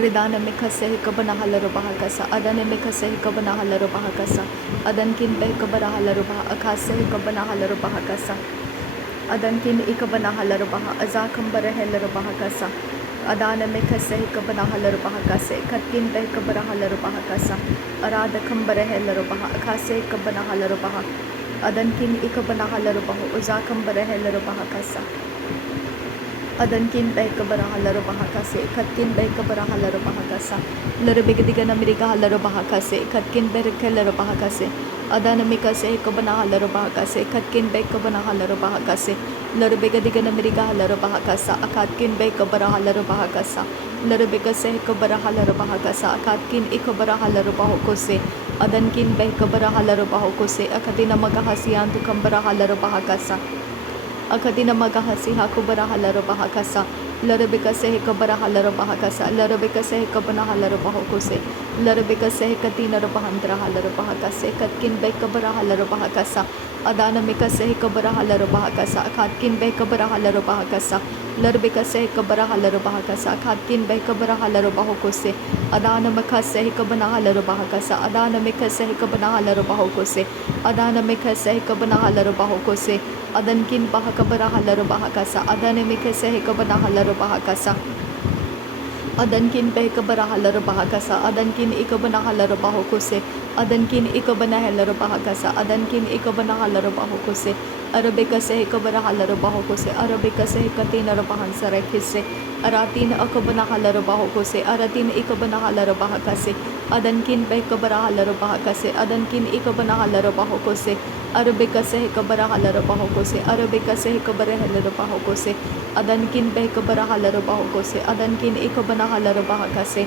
Ridana Mikase Kabana Halarubaha Kasa, Adana Mikase Kabana Halarubaha Kasa, Adankin Bekabara Halarubaha, Akase Kabana Halarubaha Kasa, Adankin Ikabana Halarubaha, Azakambara Halarubaha Kasa, Adana Mikase Kabana Halarubaha Kase, Katkin Bekabara Halarubaha Kasa, Arada Kambara Halarubaha, Akase Kabana Halarubaha, Adankin Ikabana Halarubaha, Uzakambara Halarubaha Kasa. Adankin Bekabara Halarubahakase, Katkin Bekabara Halarubahakasa, Larabigadigana Mirika Halarubahakase, Katkin Berkelarubahakase, Adanamikase Kabana Halarubahakase, Katkin Bekabana Halarubahakase, Larabigadigana Mirika Halarubahakasa, Akatkin Bekabara Halarubahakasa, Larabikase Kabara Halarubahakasa, Akatkin Ikabara Halarubahokose, Adankin Bekabara Halarubahokose, Akatina Magahasiantu Kambara Halarubahakasa. Akadina Magahasi Hakubara Halarubahakasa, Larabikase Kabara Halarubahakasa, Larabikase Kabana Halarubahokose, Larabikase Katina Rabahandra Halarubahakase, Katkin Bekabara Halarubahakasa, Adana Mikase Kabara Halarubahakasa, Katkin Bekabara Halarubahakasa, Larabikase Kabara Halarubahakasa, Katkin Bekabara Halarubahokose, Adana Mikase Kabana Halarubahakasa, Adana Mikase Kabana Halarubahokose, Adana Mikase Kabana Halarubahokose, Adankin Bahakabara Halarubahakasa, Adana Mikase Kabana Halarubahakasa, Adankin Bekabara Halarubahakasa, Adankin Ikabana Halarubahokose, Adankin Ikabana Halarubahakasa, Adankin Ikabana Halarubahokose, Arabikase Kabara Halarubahokose, Arabikase Katina Rabahansarekise, Aratin Akabana Halarubahokose, Aratin Ikabana Halarubahakase, Adankin Bekabara Halarubahakase, Adankin Ikabana Halarubahokose, Arabikase Kabara Halarubahokose, Arabikase Kabara Halarubahokose, Adankin Bekabara Halarubahokose, Adankin Ikabana Halarubahakase,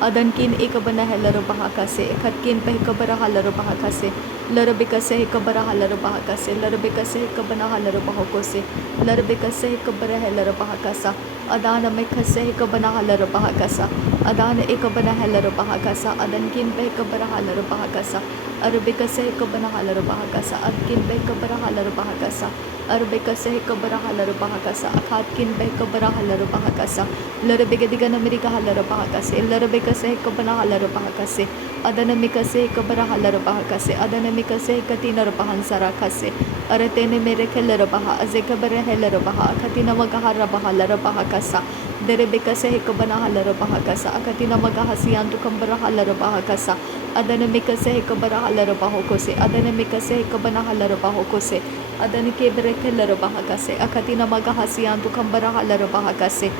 Adankin Ikabana Halarubahakase, Katkin Bekabara Halarubahakase, Larabikase Kabara Halarubahakase, Larabikase Kabana Halarubahokose, Larabikase Kabara Halarubahakasa, Adana Mikase Kabana Halarubahakasa, Adana Ikabana Halarubahakasa, Adankin Bekabara Halarubahakasa, Arabikase Kabana Halarubahakasa, Adkin Bekabara Halarubahakasa, Arabikase Kabara Halarubahakasa, Akatkin Bekabara Halarubahakasa, Larabigadigana Mirika Halarubahakase, Larabikase Kabana Halarubahakase, Adana Mikase Kabara Halarubahakase, Adana Mikase Katina Rabahansarakase, Aratene Merekelarabaha, Azekabara Helarabaha, Katina Magaharabaha Larabahakasa, Derebikase Kabana Halarubahakasa, Akatina Magahasiantu Kambara Halarubahakasa, Adana Mikase Kabara Halarubahokose, Adana Mikase Kabana Halarubahokose, Adana Keberekelarbahakase, Akatina Magahasiantu Kambara Halarubahakase,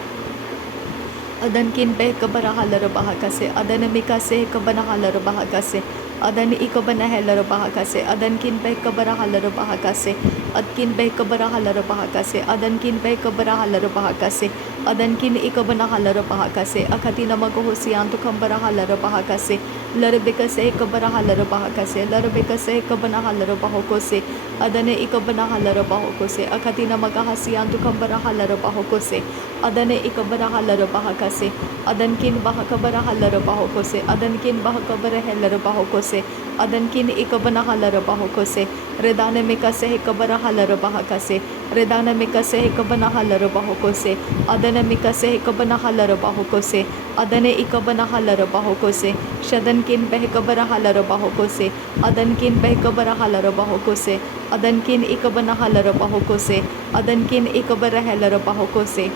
Adankin Bekabara Halarubahakase, Adana Mikase Kabana Halarubahakase, Adan Ikabana Halarubahakase, Adankin Bekabara Halarubahakase, Adkin Bekabara Halarubahakase, Adankin Bekabara Halarubahakase, Adankin Ikabana Halarubahakase, Akatina Magahosiantu Kambara Halarubahakase, Larabikase Kabara Halarubahakase, Larabikase Kabana Halarubahokose, Adane Ikabana Halarubahokose, Akatina Magahasiantu Kambara Halarubahokose, Adane Ikabara Halarubahakase, Adankin Bahakabara Halarubahokose, Adankin Bahakabara Halarubahokose, Adankin Ikabana Halarubahokose, Redana Mikase Kabara Halarubahakase, Redana Mikase Kabana Halarubahokose, Adana Mikase Kabana Halarubahokose, Adane Ikabana Halarubahokose, Shadankin Behkabara Halarubahokose, Adankin Behkabara Halarubahokose, Adankin Ikabana Halarubahokose, Adankin Ikabara Halarubahokose,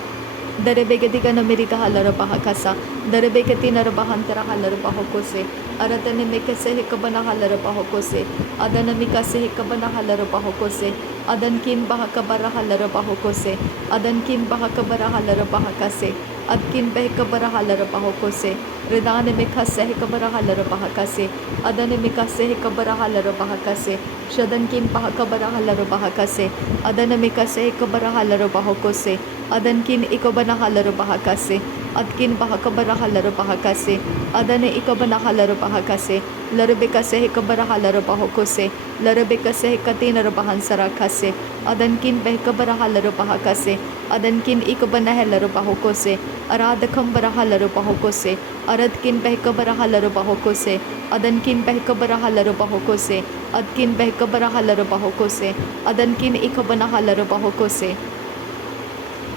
Darebegadigana Mirika Halarubahakasa, Darebegatina Rabahantara Halarubahokose, Aratane Mikase Kabana Halarubahokose, Adana Mikase Kabana Halarubahokose, Adankin Bahakabara Halarubahokose, Adankin Bahakabara Halarubahakase, Adkin Behkabara Halarubahokose, Redane Mikase Kabara Halarubahakase, Adane Mikase Kabara Halarubahakase, Shadankin Bahakabara Halarubahakase, Adana Mikase Kabara Halarubahokose, Adankin Ikabana Halarubahakase, Adkin Bahakabara Halarubahakase, Adane Ikabana Halarubahakase, Larabikase Kabara Halarubahokose, Larabikase Katina Rabahansarakase, Adankin Behkabara Halarubahakase, Adankin Ikabana Halarubahokose, Aradakambara Halarubahokose, Aradkin Behkabara Halarubahokose, Adankin Behkabara Halarubahokose, Adkin Behkabara Halarubahokose, Adankin Ikabana Halarubahokose,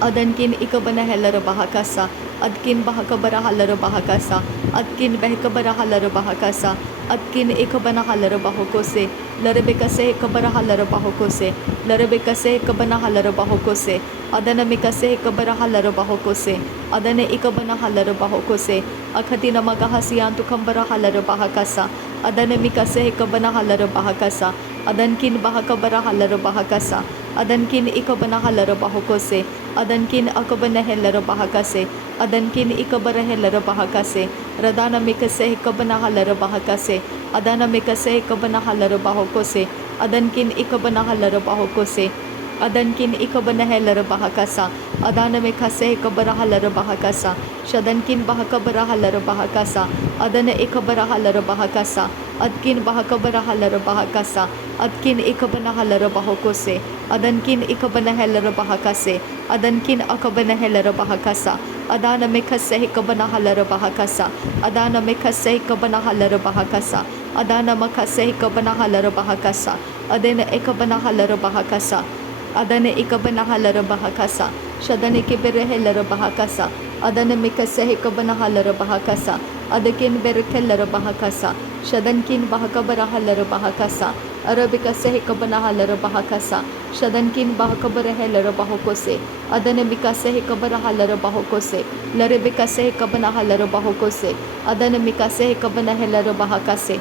Adankin Ikabana Halarubahakasa, adkin bahakabara halar bahakasa, adkin behkabara halar bahakasa, adkin ikabana halar bahokose, larabekase kabara halar bahokose, larabekase kabana halar bahokose, adana mikase kabara halar bahokose, adane ikabana halar bahokose, akhatina magahasiantu kambara halar bahakasa, adane mikase kabana halar bahakasa, adankin bahakabara halar bahakasa, adankin ikabana halar bahokose, adankin akabana helar bahakase, adankin ikabara helar bahakase, radana mikase kabana halar bahakase, adana mikase kabana halar bahokose, adankin ikabana halar bahokose, adankin ikabana helar bahakasa, adana mikase kabara halar bahakasa, shadankin bahakabara halar bahakasa, adana ikabara halar bahakasa, adkin bahakabara halar bahakasa, adkin ikabana halar bahokose, adankin ikabana helar bahakase, adankin akabana helar bahakasa, adana mikase kabana halar bahakasa, adana mikase kabana halar bahakasa, adana makase kabana halar bahakasa, adana ikabana halar bahakasa, adana ikabana halar bahakasa, shadana kibere helar bahakasa, adana mikase kabana halar bahakasa, adakin berkelar bahakasa, shadankin bahakabara halar bahakasa, arabikase kabana halar bahakasa, shadankin bahakabara helar bahokose, adana mikase kabara halar bahokose, larabikase kabana halar bahokose, adana mikase kabana helar bahakase,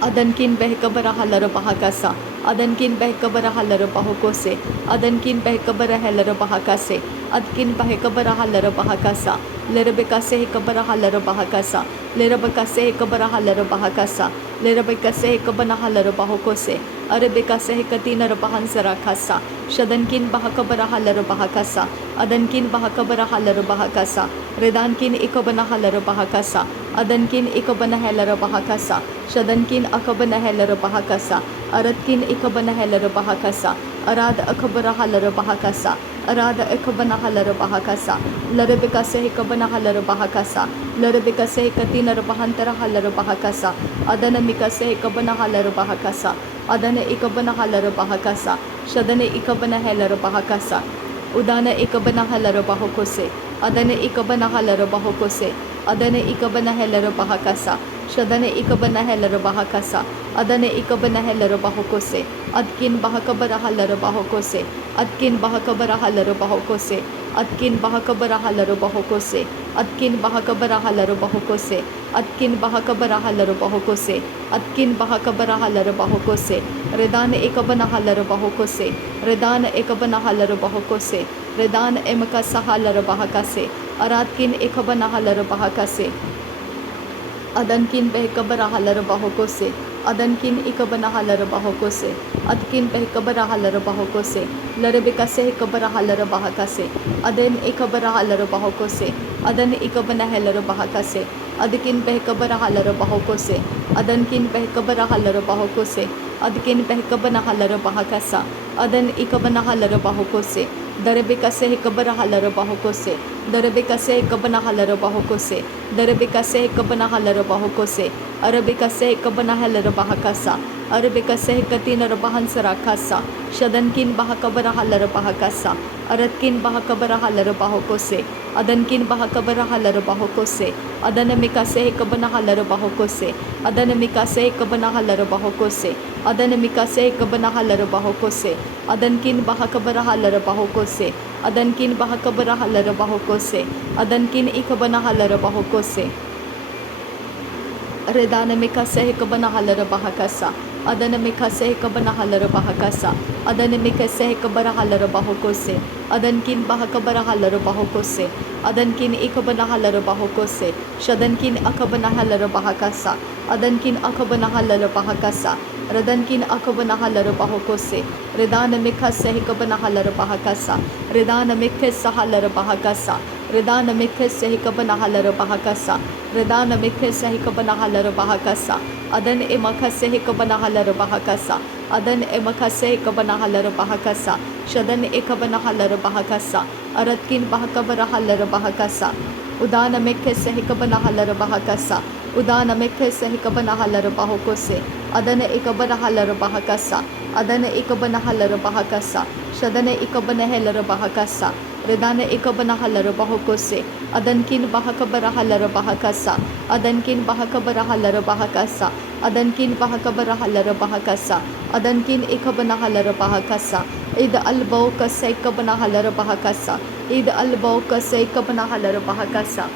adankin behkabara halar bahakasa, adankin behkabara halar bahokose, adankin behkabara halar bahakase, adkin behkabara halar bahakasa, lerabekase kabara halar bahakasa, lerabekase kabara halar bahakasa, lerabekase kabana halar bahokose, arabekase katina bahansara khasa, shadankin bahakabara halar bahakasa, adankin bahakabara halar bahakasa, redankin ikabana halar bahakasa, adankin ikabana halar bahakasa, shadankin akabana halar bahakasa, aradkin ikabana halar bahakasa, arad akabara halar bahakasa, arada ikabana halar bahakasa, larabekase kabana halar bahakasa, larabekase katina bahantara halar bahakasa, adana mikase kabana halar bahakasa, adana ikabana halar bahakasa, shadana ikabana halar bahakasa, udana ikabana halar bahokose, adana ikabana halar bahokose, adana ikabana halar bahakasa, shadana ikabana halar bahakasa, adana ikabana halar bahokose, adkin bahakabara halar bahokose, adkin bahakabara halar bahokose, adkin bahakabara halar bahokose, adkin bahakabara halar bahokose, adkin bahakabara halar bahokose, adkin bahakabara halar bahokose, redana ikabana halar bahokose, redana ikabana halar bahokose, redana emakasa halar bahakase, aradkin ikabana halar bahakase, adankin behkabara halar bahokose, adankin ikabana halar bahokose, adkin behkabara halar bahokose, larabekase kabara halar bahakase, adan ikabara halar bahokose, adan ikabana halar bahakase, adkin behkabara halar bahokose, adankin behkabara halar bahokose, adkin behkabana halar bahakasa, adan ikabana halar bahokose, darabekase kabara halar bahokose, darabekase kabana halar bahokose, darabekase kabana halar bahokose, arabekase kabana halar bahakasa, arabekase katina bahansara khasa, shadankin bahakabara halar bahakasa, aradkin bahakabara halar bahokose, adankin bahakabara halar bahokose, adana mikase kabana halar bahokose, adana mikase kabana halar bahokose, adana mikase kabana halar bahokose, adankin bahakabara halar bahokose, adankin bahakabara halar bahokose, adankin ikabana halar bahokose, redana mikase kabana halar bahakasa, adana mikase kabana halar bahakasa, adana mikase kabara halar bahokose, adankin bahakabara halar bahokose, adankin ikabana halar bahokose, shadankin akabana halar bahakasa, adankin akabana halar bahakasa, radankin akabana halar bahokose, redana mikase kabana halar bahakasa, redana mikase halar bahakasa, redana mikase kabana halar bahakasa, redana mikase kabana halar bahakasa, adan emakase kabana halar bahakasa, adan emakase kabana halar bahakasa, shadan ekabana halar bahakasa, aradkin bahakabara halar bahakasa, udana mikase kabana halar bahakasa, udana mikase kabana halar bahokose, adana ekabana halar bahakasa, adana ekabana halar bahakasa, shadana ekabana halar bahakasa, Redana ikabana halara bahokose. Adankin bahakabara halara bahakasa. Adankin bahakabara halara bahakasa. Adankin bahakabara halara bahakasa. Adankin ikabana halara bahakasa. Ida albau kasa ikabana halara bahakasa. Ida albau kasa ikabana halara bahakasa.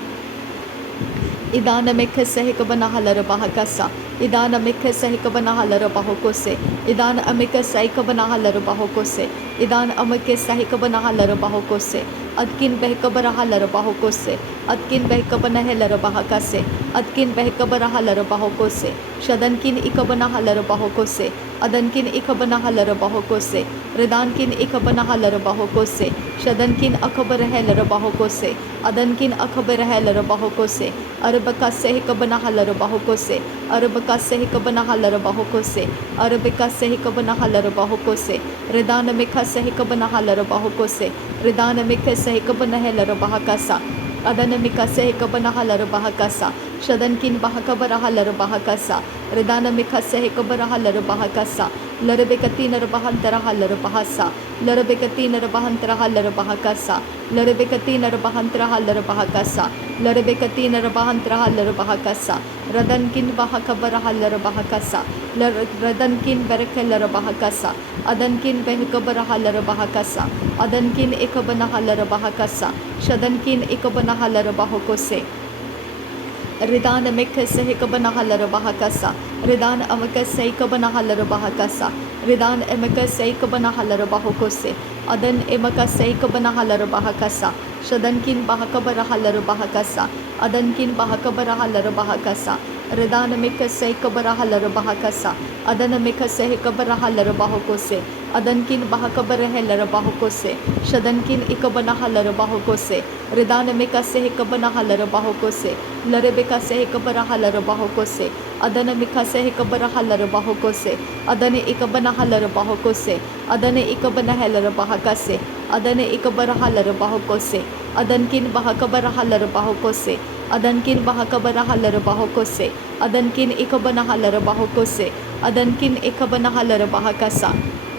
Idana mekha sehikabana halara bahakasa. Idana mekha sehikabana halara bahokose. Idana amekha sehikabana halara bahokose. Idana amekha sehikabana halara bahokose. Adkin behkabara halara bahokose. Adkin behkabana halara bahakase. Adkin behkabara halara bahokose. Shadankin ikabana halara bahokose. Adankin ikabana halara bahokose. Redankin ikabana halara bahokose. Shadankin akabara halara bahokose. Adankin akabara halara bahokose. Arabaka sehikabana halara bahokose. Arabaka sehikabana halara bahokose. Arabaka sehikabana halara bahokose. Redana mekha sehikabana halara bahokose. Redana mekha sehikabana halara bahakasa. Adana mekha sehikabana halara bahakasa. Shadankin bahakabara halara bahakasa. Redana mekha sehikabara halara bahakasa. Larabekati narabahantara halara bahasa. Larabekati narabahantara halara bahakasa. Larabekati narabahantara halara bahakasa. Larabekati narabahantara halara bahakasa. Radankin bahakabara halara bahakasa. Radankin berekelara bahakasa. Adankin behkabara halara bahakasa. Adankin ikabana halara bahakasa. Shadankin ikabana halara bahokose. Ridana mekha sehikabana halara bahakasa. Ridana amaka sehikabana halara bahakasa. Ridana emaka sehikabana halara bahokose. Adan emaka sehikabana halara bahakasa. Shadankin bahakabara halara bahakasa. Adankin bahakabara halara bahakasa. Ridana mekha sehikabara halara bahakasa. Adana mekha sehikabara halara bahokose. Adankin bahakabara halara bahokose. Shadankin ikabana halara bahokose. Ridana mekha sehikabana halara bahokose. Larebeka sehikabara halara bahokose. Adana mekha sehikabara halara bahokose. Adane ikabana halara bahokose. Adane ikabana halara bahakase. Adane ikabara halara bahokose. Adankin bahakabara halara bahokose. Adankin bahakabara halara bahokose. Adankin ikabana halara bahokose. Adankin ikabana halara bahakasa.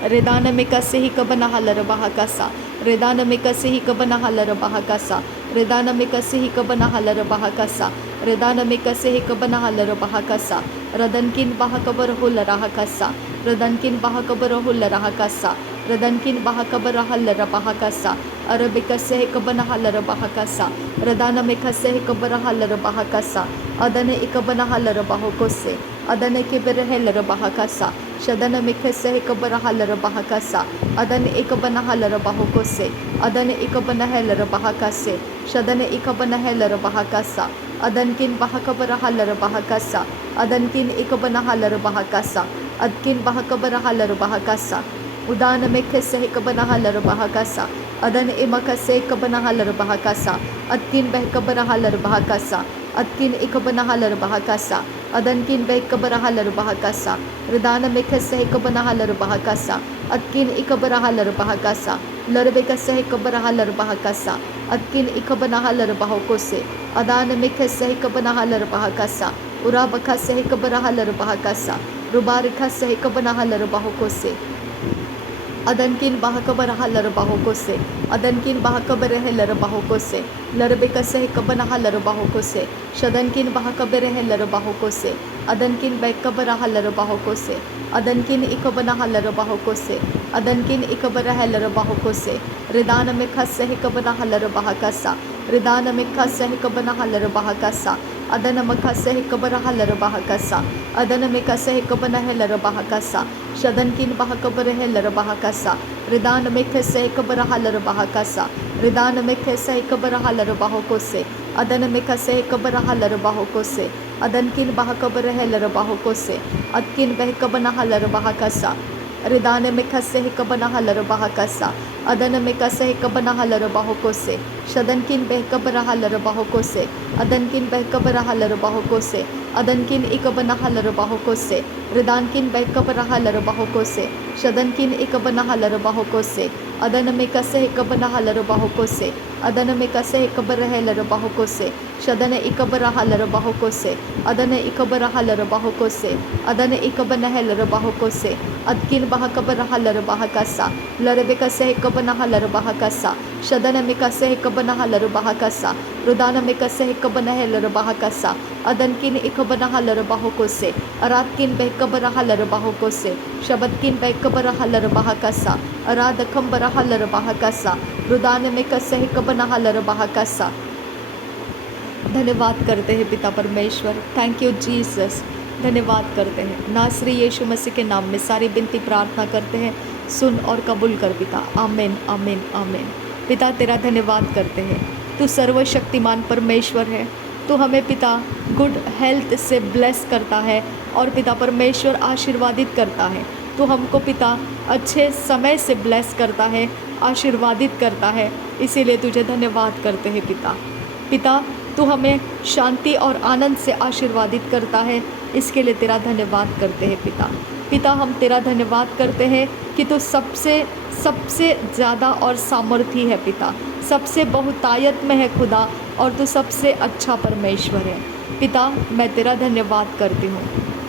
Redana mekha sehikabana halara bahakasa. Redana mekha sehikabana halara bahakasa. Redana mekha sehikabana halara bahakasa. Redana mekha sehikabana halara bahakasa. Radankin bahakabara hulara hakasa. Radankin bahakabara hulara hakasa. Radankin bahakabara halara bahakasa. Arabika sehikabana halara bahakasa. Radana mekha sehikabara halara bahakasa. Adane ikabana halara bahokose. Adane kibere halara bahakasa. Shadana mekha sehikabara halara bahakasa. Adane ikabana halara bahokose. Adane ikabana halara bahakase. Shadane ikabana halara bahakasa. Adankin bahakabara halara bahakasa. Adankin ikabana halara bahakasa. Adkin bahakabara halara bahakasa. Udana mekha sehikabana halara bahakasa. Adan imaka sehikabana halara bahakasa. Adkin behkabara halara bahakasa. Adkin ikabana halara bahakasa. Adankin behkabara halara bahakasa. Ridana mekha sehikabana halara bahakasa. Adkin ikabara halara bahakasa. Larabeka sehikabara halara bahakasa. Adkin ikabana halara bahokose. Adana mekha sehikabana halara bahakasa. Urabaka sehikabara halara bahakasa. Rubarika sehikabana halara bahokose. Adankin bahakabara halara bahokose. Adankin bahakabara halara bahokose. Larabeka sehikabana halara bahokose. Shadankin bahakabara halara bahokose. Adankin behkabara halara bahokose. Adankin ikabana halara bahokose. Adankin ikabara halara bahokose. Ridana mekha sehikabana halara bahakasa. Ridana mekha sehikabana halara bahakasa. Adana mekha sehikabara halara bahakasa. Adana mekha sehikabana halara bahakasa. Shadankin bahakabara halara bahakasa. Ridana mekha sehikabara halara bahakasa. Ridana mekha sehikabara halara bahokose. Adana mekha sehikabara halara bahokose. Adankin bahakabara halara bahokose. Adkin behkabana halara bahakasa. Ridana mekha sehikabana halara bahakasa. Adana mekha sehikabana halara bahokose. Shadankin behkabara halara bahokose. Adankin behkabara halara bahokose. Adankin ikabana halara bahokose. Ridankin behkabara halara bahokose. Shadankin ikabana halara bahokose. अदन में कसे कबना huller बाहुको से, अदन में कसे cover हेलर बाहुको से, शदन इकबर huller बाहुको से, अदन इकबर हलर बाहुको से, अदन इकबन हेलर बाहुको से, अदकिन बह कबर हलर बाहकसा, लरबे कसे कबना हलर बाहकसा, शदन में कसे कबना हलर बाहकसा, रुदान में कसे कबना हेलर बाहकसा, अदनकिन इकबना हलर बाहुको से, अरातकिन बह कबर हलर बाहुको से, शबदकिन बह कबर हलर बाहकसा, अराद कंबर हलर बाहकसा, रुदान में कसे कबना हलर बाहकसा। धन्यवाद करते हैं पिता परमेश्वर, थैंक यू जीसस। धन्यवाद करते हैं नासरी यीशु मसीह के नाम में सारी विनती प्रार्थना करते हैं, सुन और कबूल कर पिता, आमीन आमीन आमीन। पिता तेरा धन्यवाद करते हैं, तू सर्वशक्तिमान परमेश्वर है, तू हमें पिता गुड हेल्थ से ब्लेस करता है और पिता परमेश्वर आशीर्वादित करता है। तू हमको पिता अच्छे समय से ब्लेस करता है, आशीर्वादित करता है, इसीलिए तुझे धन्यवाद करते हैं पिता। पिता तू हमें शांति और आनंद से आशीर्वादित करता है, इसके लिए तेरा धन्यवाद करते हैं पिता। पिता हम तेरा धन्यवाद करते हैं कि तू सबसे ज़्यादा और सामर्थी है पिता, सबसे बहुतायत में है खुदा, और तू सबसे अच्छा परमेश्वर है पिता। मैं तेरा धन्यवाद करती हूँ,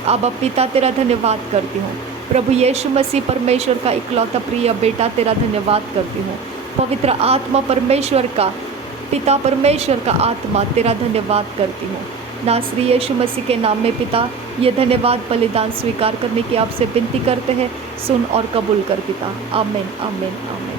अब पिता तेरा धन्यवाद करती हूँ। प्रभु यीशु मसीह परमेश्वर का इकलौता प्रिय बेटा तेरा धन्यवाद करती हूँ। पवित्र आत्मा परमेश्वर का, पिता परमेश्वर का आत्मा तेरा धन्यवाद करती हूँ। नासरी यीशु मसीह के नाम में पिता ये धन्यवाद बलिदान स्वीकार करने की आपसे विनती करते हैं, सुन और कबूल कर पिता, आमीन आमीन आमीन।